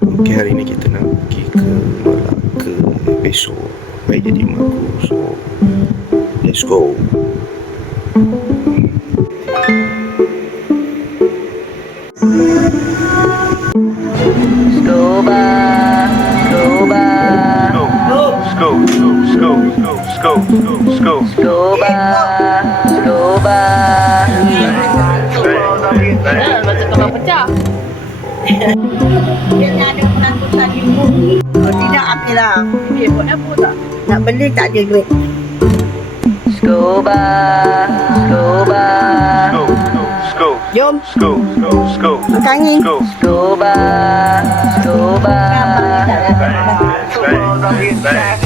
Mungkin hari ni kita nak pergi ke Melaka besok. Baik jadi mak aku. So let's go. Scuba, scuba, scuba, scuba. Macam tukang pecah. Dia ada pengangkutan ibu. Oh, tidak ambillah. Dia buat apa tak? Nak beli tak ada duit. Scuba, scuba, Jom. Makan ni. scuba, scuba.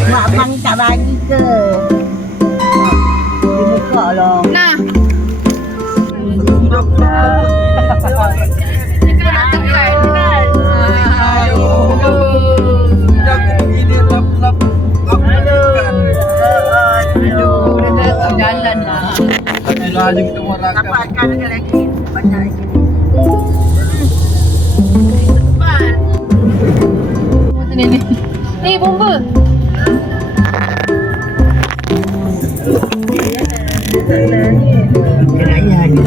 Mak abang ni tak bagi ke? Dia buka lah. Nah. Jalan lah. Dapatkan ada lagi. Banyak lagi. Ni bomba. Kerajaan ni.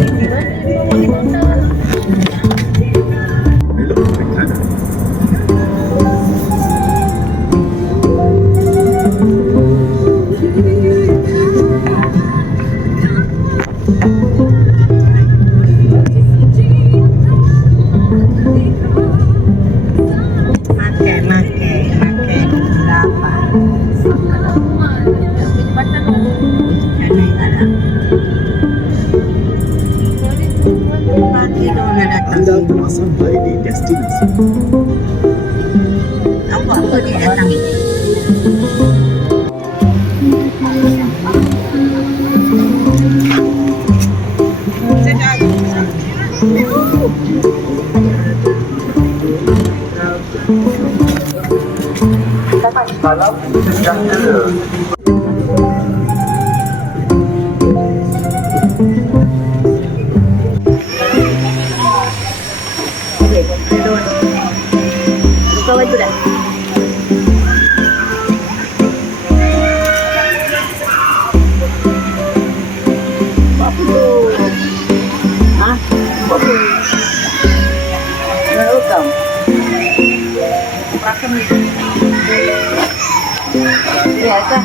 Anda telah sampai di destinasi. Apa dia datang? Salam sejahtera. Buka baju dah. Buat apa tu? Ha? Buat apa? Nak rekam? Rakam ni. Ya, kan?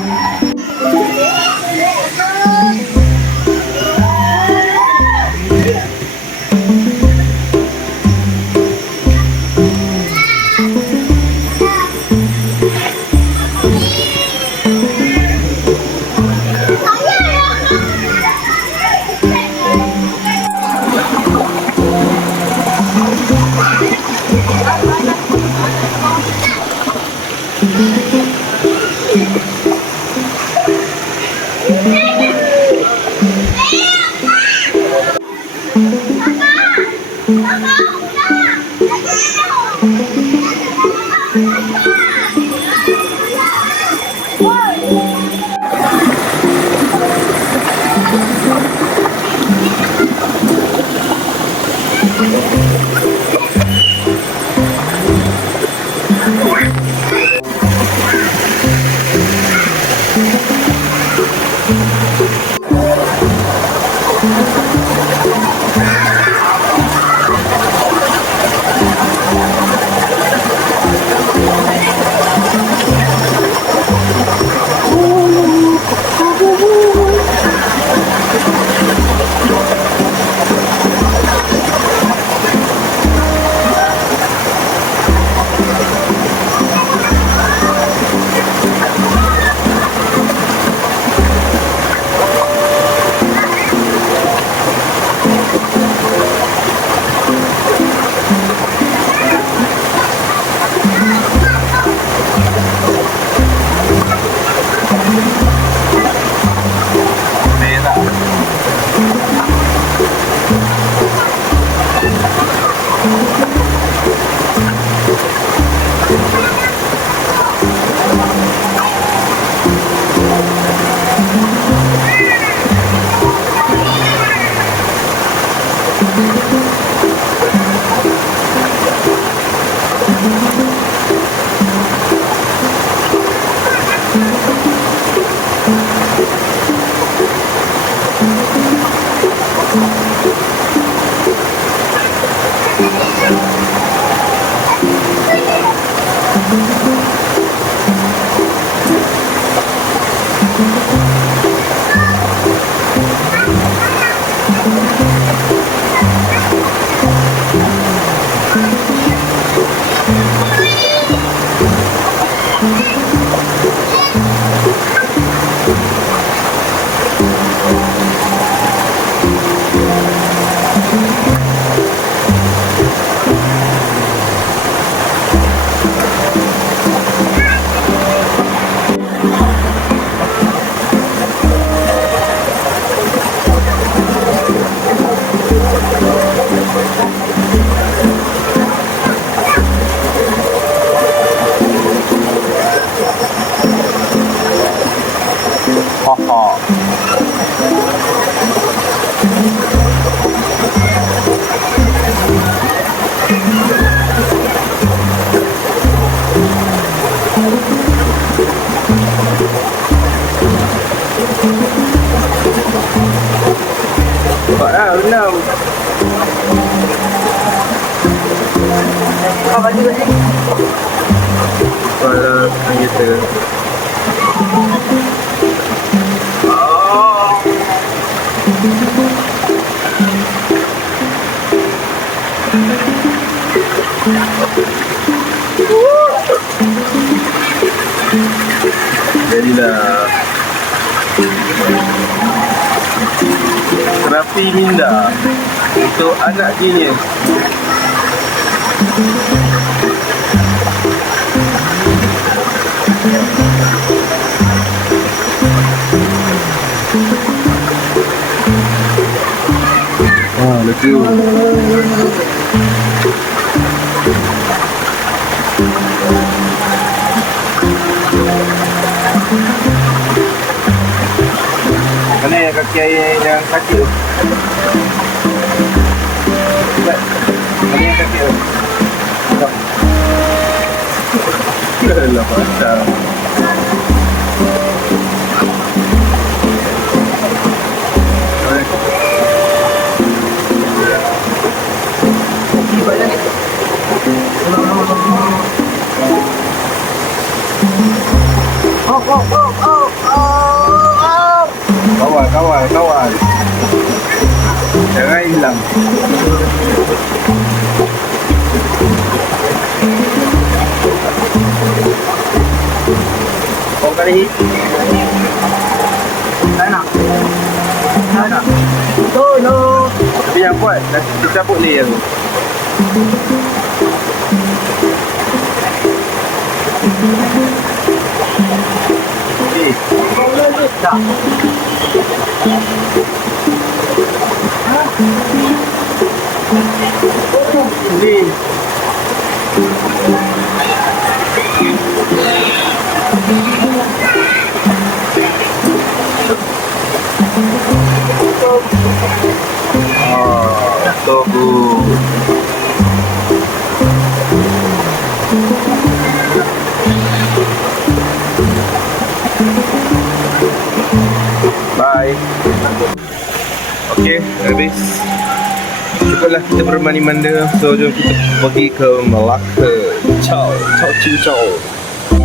Nampak lah renam. Kepala kita. Jadilah terapi minda untuk anak genius. Lucu. Mana yang kaki air yang sakit tu? Cepat. Mana yang sakit tu? Alah pasal. Kawan. Jangan hilang. Kau kali nak. Tolong. Tapi yang kuat, kita cabut layer tu. Tak. Ni. Tunggu. Bye. Okey, habis. Cukuplah kita bermandi-manda. So, jom kita pergi ke Melaka. Ciao. Scuba.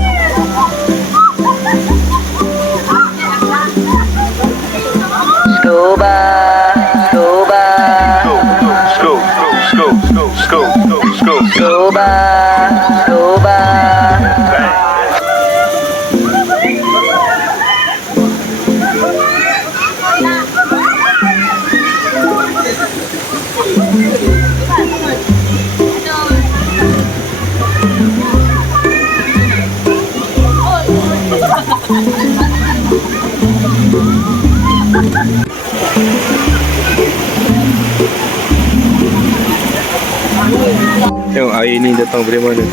Tengok air ni datang dari mana?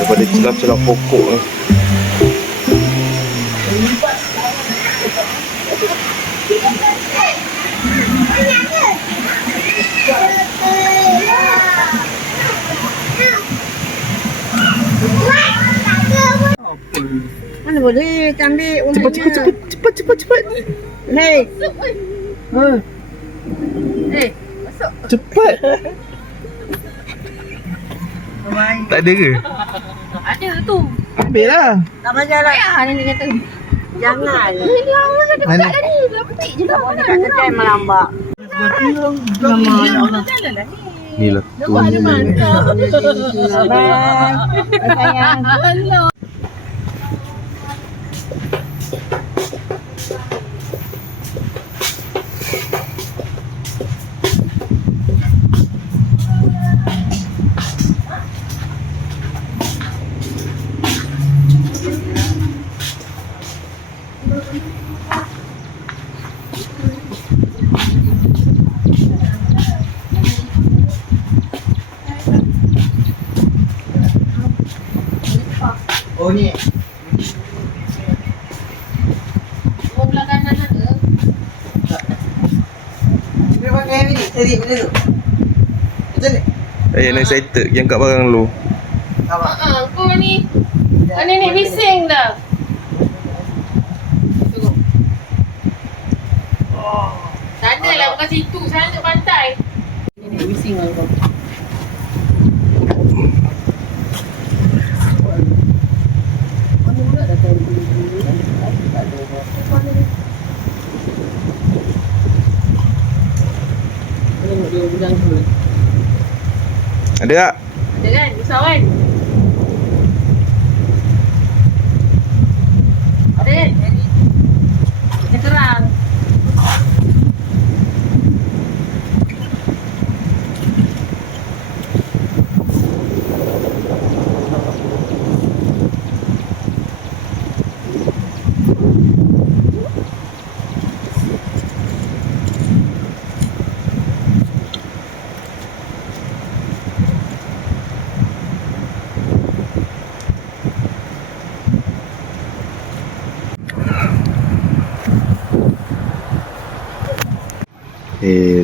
Daripada celah-celah pokok lah. Mana boleh ambil Cepat. Hei. Masuk. Cepat. Tak ada ke? Ada tu. Ambil lah. Tak payah lah. Payah ni dia kata. Jangan. Hilang saya dah Mana? tak tadi. Dah petik je dah. Awak dekat kedai melambak. Lama ya Allah. Jalan lah ni. Ni lah tu. Nampak ada mantap. Bye. Sayang. Allah. Oh ni. Oh belah kanan ada. Dia pakai ni. Tadi benda tu. Betul ni? Yang excited yang kat barang lu. Apa? Kau ni. Nenek bising dah. Tengok. Sana lah bukan situ. Sana pantai. Nenek bising lah kau. Mana pula dah tahu dulu. Tengok dia udang tu. Ada tak? Ada kan? Besar kan? Ada kan? Macam kerang.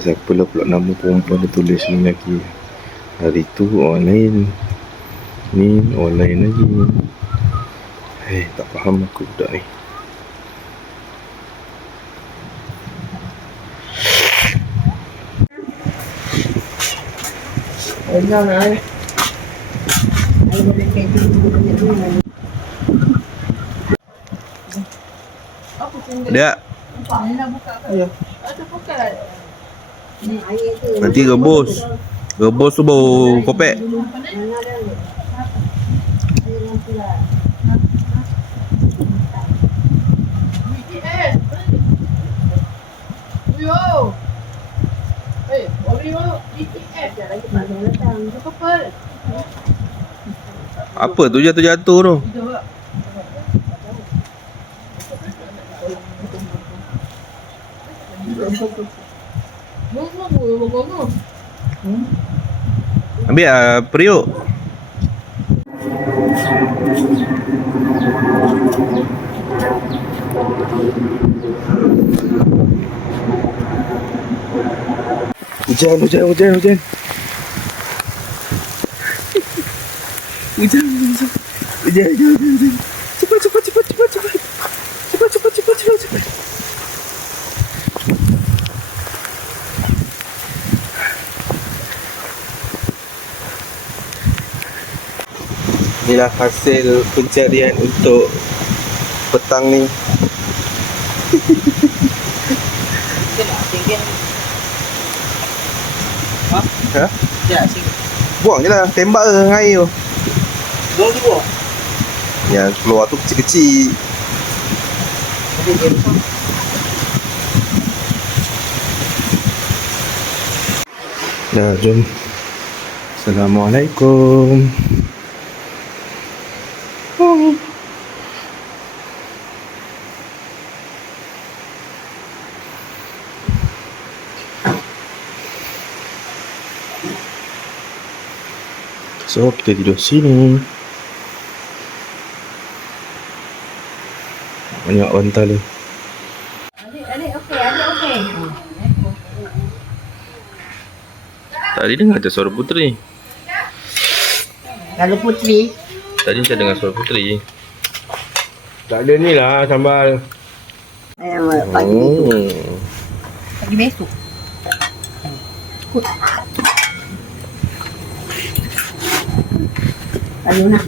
Siapalah pula nama perempuan dia tulis ni lagi. Hari tu online, ni online lagi. Tak faham aku budak ni. Enggak lah. Ayo boleh kayak gitu. Ada tak? Ya. Ada bukan lah. Air tu. Nanti rebus. Rebus tu baru kopek. Mana ada ni? Air lampu lah. BTS. Yo. Boleh mau BTS dah lagi tak datang. Apa? Apa tu jatuh-jatuh tu? Ambil periuk. Hujan. Hujan. Cepat. Inilah hasil pencarian untuk petang ni. Ha? Ya, sini. Buang je lah, tembak ke dengan air tu. Dua tu buah. Yang keluar tu kecil-kecil. Dah, jom. Assalamualaikum. So, kita tidur sini. Banyak bantal ni. Adik okey. Tadi dengar macam suara puteri. Kalau puteri, Tadi macam dengar suara puteri. Tak ada ni lah sambal. pagi besok. Pagi besok. Kalau nak.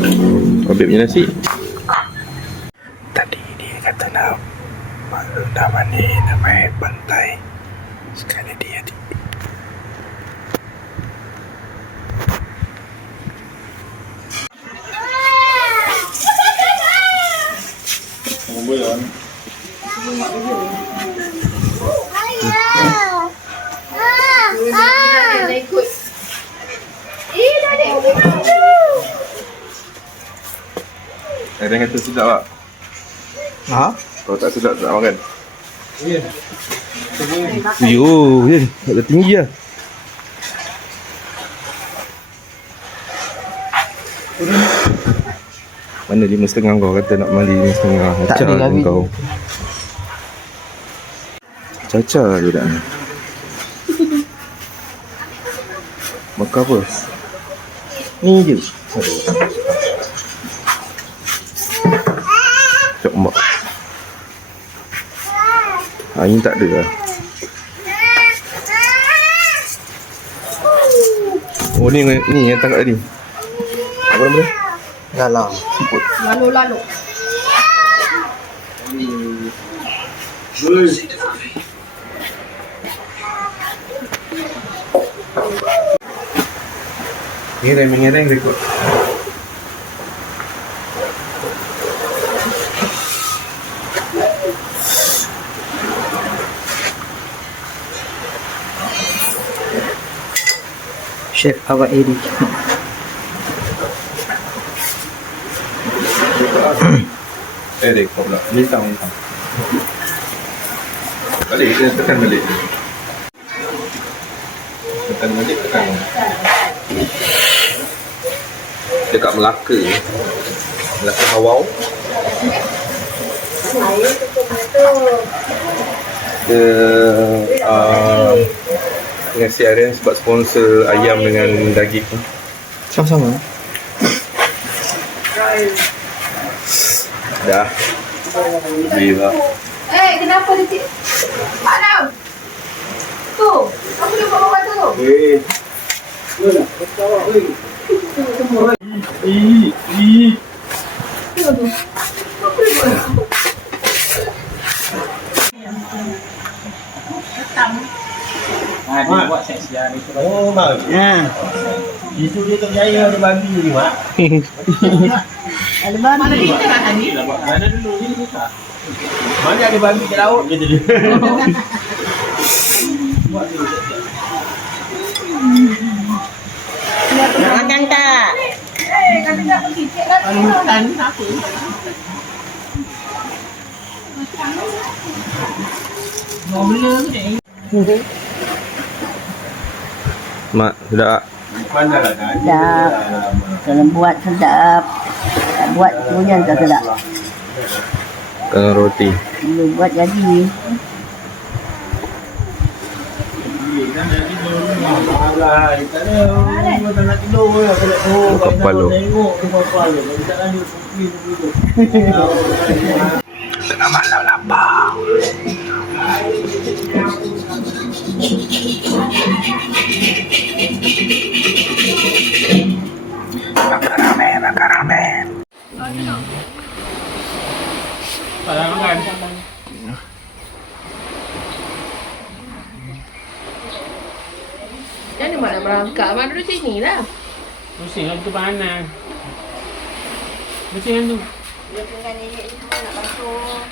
Habib punya nasi. Tadi dia kata nak mandi, nak main pantai. Sekali dia di. Ada yang kata sedap tak? Ha? Kalau tak sedap tak makan. Yo, Yen, agak tinggi lah. Mana 5.5 kau kata nak mandi 5.5? Tak ada lagi. Kau. Caca budak ni. Makan apa? Ni je. Cok mak. Ini tak ada lah. Oh ni yang tangkap tadi. Apa nama dia? Dalam. Lalu. Mengereng rekod. Chef Awak Eric. Rekod pula. Lintang. Balik, kita tekan balik. Tekan. Dekat Melaka Hawau. Dengan CRN sebab sponsor ayam dengan daging. Sama-sama. Dah. Bila. Kenapa dia Pak Nam? Tu, apa dia buat bawah tu? Dia buat seksi hari tu. Oh, mak. Ya. Itu dia terjaya ada babi ni, mak. Ada babi. Mana kita nak tadi? Mana dulu ni buka. Mana ada babi ke laut kata dia. Nak makan tak? Kami nak pergi cek lah. Hutan apa? Mau bela ke ni? Mak, sudah. Mana lah kan? Sedap. Kalau buat sedap. Tak buat kemudian tak sedap. Dengan roti. Bila buat jadi. Marah, tak ada. Orang tak nak tidur pun. Aku tak tahu. Kepala. Tengok tu apa je. Kalau tak lanjut, Tengah malam lapar. Makan ramen. Pada makan. Jangan mak nak berangkat. Mak duduk sini lah. Pusing lah tu panas. Pusing kan tu. Dia tinggal nenek ni semua nak basuh.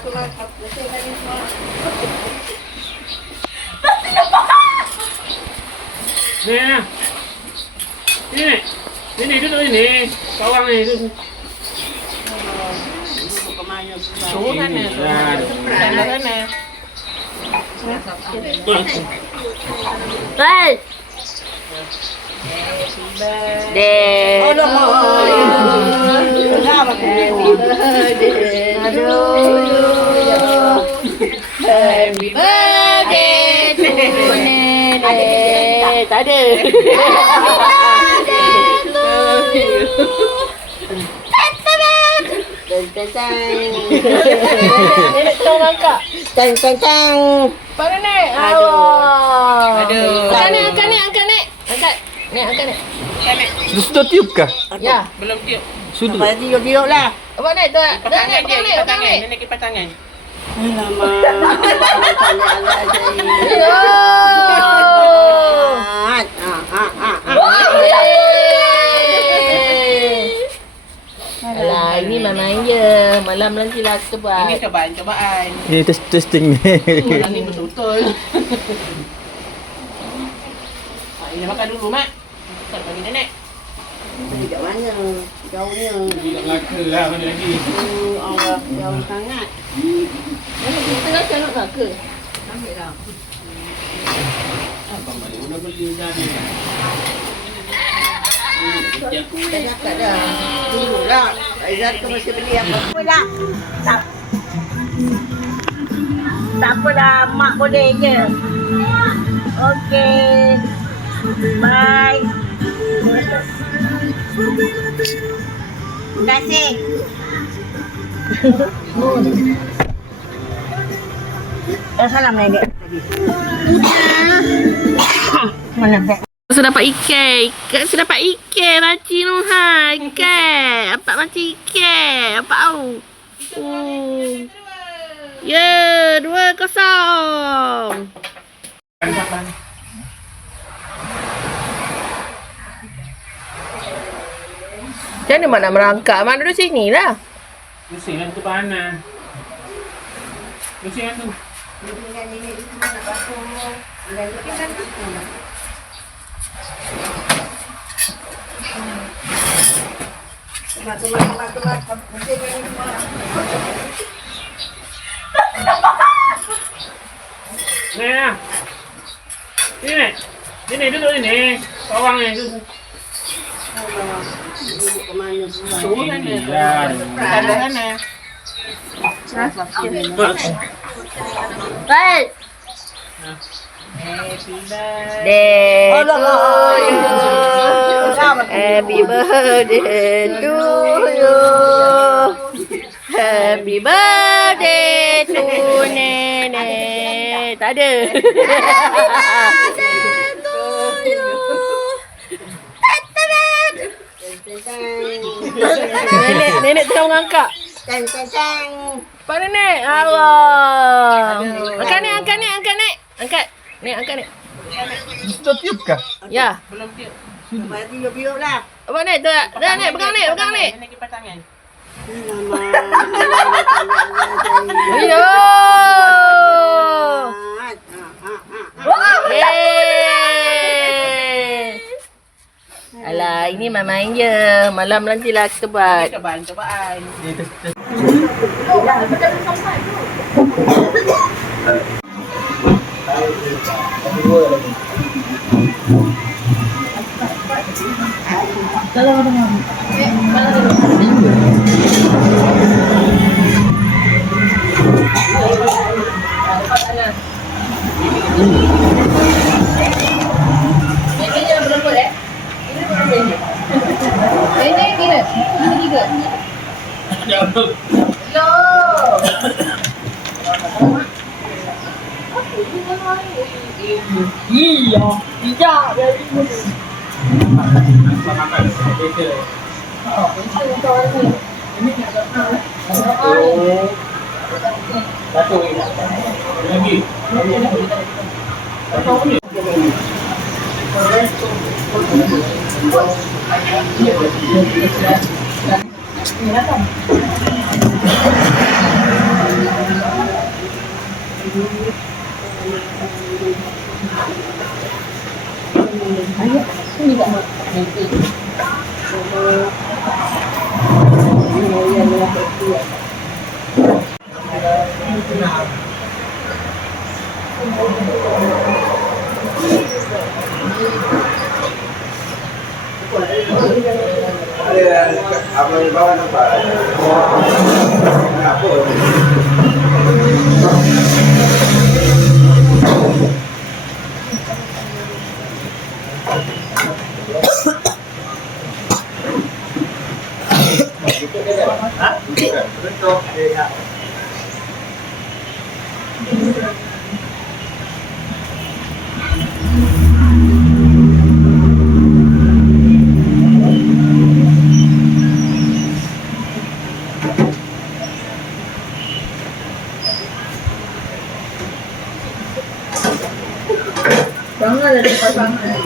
Kemak. Bersihkan ni semua. Ni duduk sini. Kawang ni tu. Suruh sana. Sana sana. Bye. Deh. Oh, Happy birthday to Nenek. Tak ada. Nenek tolong angkat. Teng teng teng. Mana Nek? Allah. Aduh. Angkat Nek. Angkat. Nek, angkat Nek. Sudah tiup kah? Ya. Sudah. Sampai tiup-tiup lah. Apa Nek? Tu. Nek, pegang Nek. Nenek kipas tangan. Alamak. Yo. Alah, ini main je. Malam nanti lah kita buat. Ini cobaan. Ini testing ni. Malam ni betul-betul. Ini makan dulu, Mak. Tak bagi nenek. Dekat mana? Jauhnya. Tidak Melaka lah, mana lagi. Allah, jauh sangat. Kita nak tak ke? Ambil dah. Apa Mak? Dah beli dah ni. Dah cakap dah. Tunggu lah. Aizat kau mesti beli apa dah. Tak apa dah. Mak boleh je. Okey. Bye. Terima kasih. Salam nenek. Mana beg? Saya dapat ikan. Saya dapat ikan. Makcik Nuha. Ikan. Apa makcik ikan? Apa au? Ya, 2-0. Macam mana nak merangkak? Mak duduk sini lah. Pusing lah tu panas. Pusing lah tu. Nè. Sini duduk sini. Bawang ni duduk. Semua kan ni. Ada sana. Baik. Happy birthday to you. Happy birthday to Nenek. Tak ada. Nenek tengah mengangkat. Teng teng teng. Mana Nek? Allah. Angkat Nek. Angkat. Nek, angkat Nek. Sudah tiup kah? Ya. Belum tiup. Sampai tiup-tiup lah. Apa Nek? Tu. Dah Nek, pegang Nek. Nenek kipas tangan. Ayo. Yeay. Alah, ini main je. Malam nanti lah kita buat. Cobaan. Ini kira. Ini tiga. Iya, tidak dari Bangga dah dapat sangat.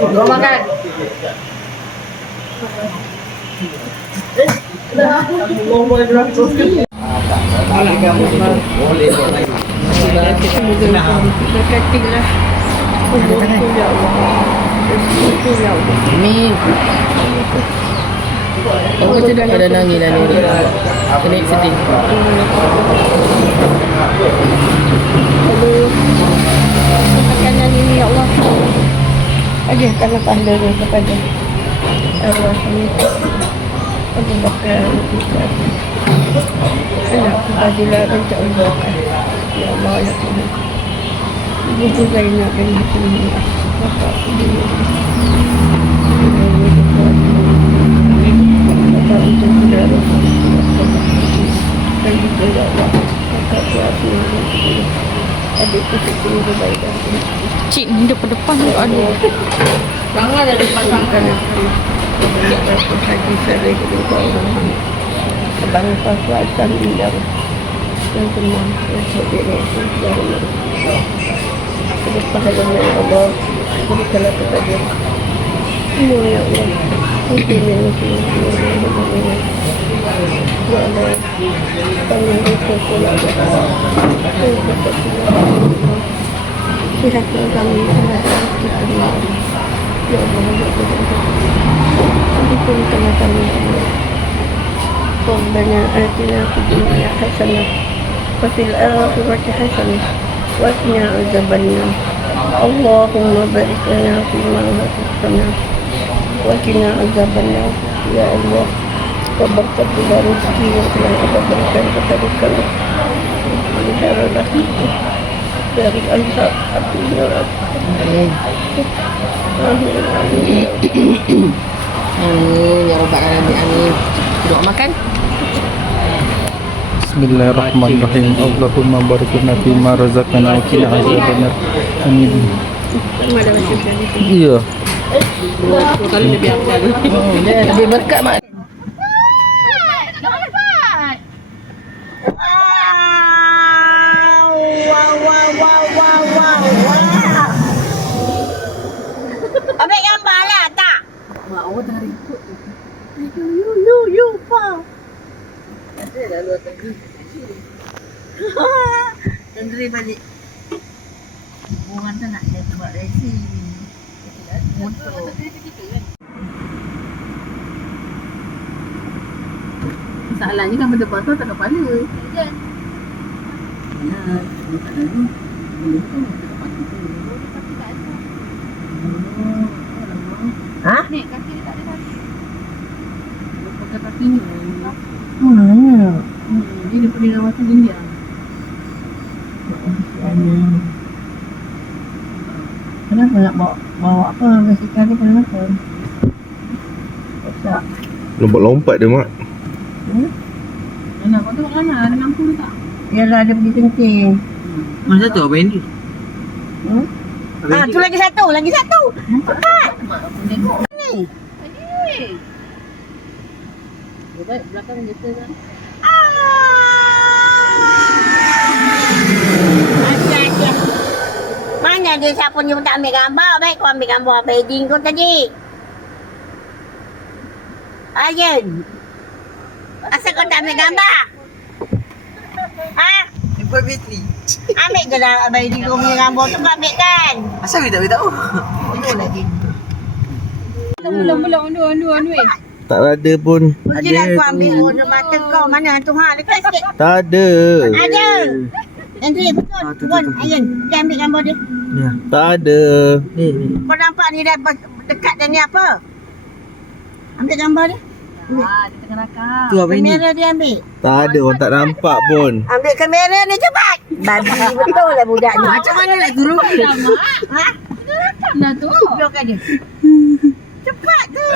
Gua makan. Amin. Aku tidak ada nangis dan ini. Kena sedih. Makanan ini ya Allah. Ajarkanlah pahala kepada Allah ini. Abu Bakar kita. Anak keadilan minta Allah. Ya Allah ya Tuhan. Ibu Zainab dan Ibu Bapak ini. Bapak itu sudah dan juga ya Allah. Bapak suatu adik itu kebaikan. Cik ni depan tu ada. Bangga dah dapat sangat. Aku haji saya kedua orang. Bangsa kuasa bidang dan semua sesuatu yang kepada Allah berikanlah kepada semua ya Allah mungkin ya Allah tolong sekolah kiranya kami ya Allah berikanlah kami ربنا آتنا في الدنيا حسنة وفي الآخرة حسنة وقنا عذاب النار اللهم بارك لنا فيما رزقتنا وقنا عذاب النار يا الله وبركة بلا رزقي وكلام أبدا كتبك بشر رحمك بارك أنت عبدنا Amin ya rabbal alamin. Amin. Doa makan. Bismillahirrahmanirrahim. Allahumma barik lana fima razaqtana wa qina azabannar. Amin. Ada macam ni. Iya. Kalau dia biarkan. Dia lebih berkat mak. Ambil gambar lah tak? Mak awak dah ikut. You pa. Ada dah luar tadi. Tenderi balik. Bungan tu nak dia buat racing. Motor. Masalahnya kan benda pasal tak ada kepala. Kan? Nah, ni tak ada ni. Boleh tu. Ha? Ni kaki dia tak ada kaki. Pakai kaki ni. Dia daripada rawat tu dia. Kenapa nak bawa apa? Basikal ni kenapa? Tak. Lompat-lompat dia mak. Mana kau tengok mana ada lampu tu tak? Yalah dia pergi kencing. Mana satu apa ini? Ah, tu lagi satu. Cepat. Tengok. Ni. Baik belakang kita kan. Mana dia siapa ni tak ambil gambar? Baik kau ambil gambar wedding kau tadi. Ayen. Asal kau tak ambil gambar? Ha? Buat bateri. Ambil je lah bayi di rumah punya gambar tu kau ambil kan? Asal kita tahu? Betul lagi. Belum on weh. Tak ada pun. Mesti lah kau ambil warna mata kau. Mana hantu hang? Dekat sikit. Tak ada. Ada. Yang tu betul. Wan, Ayan. Dia ambil gambar dia. Tak ada. Kau nampak ni dah dekat dan ni apa? Ambil gambar dia. Tu apa ini? Kamera dia ambil. Tak ada, orang tak nampak pun. Ambil kamera ni cepat. Babi betul lah budak ni. Macam mana nak guru? Ha? Nah tu. Tunjukkan dia. Cepat tu.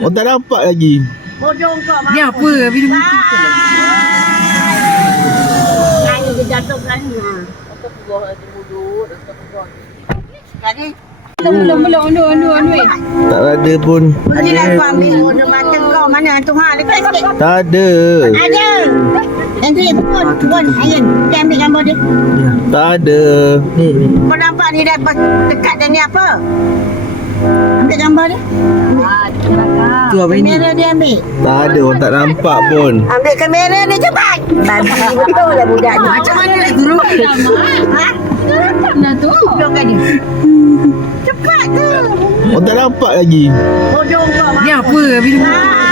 Orang tak nampak lagi. Bodoh kau. Ni apa? Habis dia Kali dia jatuhkan. Kali. Belum on weh. Tak ada pun. Mesti lah kau ambil warna mata kau. Mana hantu hang? Dekat sikit. Tak ada. Ada. Yang tu betul. Wan, Ayan. Dia ambil gambar dia. Tak ada. Kau nampak ni dah dekat dan ni apa? Ambil gambar dia. Tu apa ini? Kamera dia ambil. Tak ada, orang tak nampak pun. Ambil kamera ni cepat. Babi betul lah budak ni. Macam mana nak guru? Ha? Nah tu. Tunjukkan dia. Cepat tu. Orang tak nampak lagi. Bodoh kau. Ni apa? Habis dia Ah.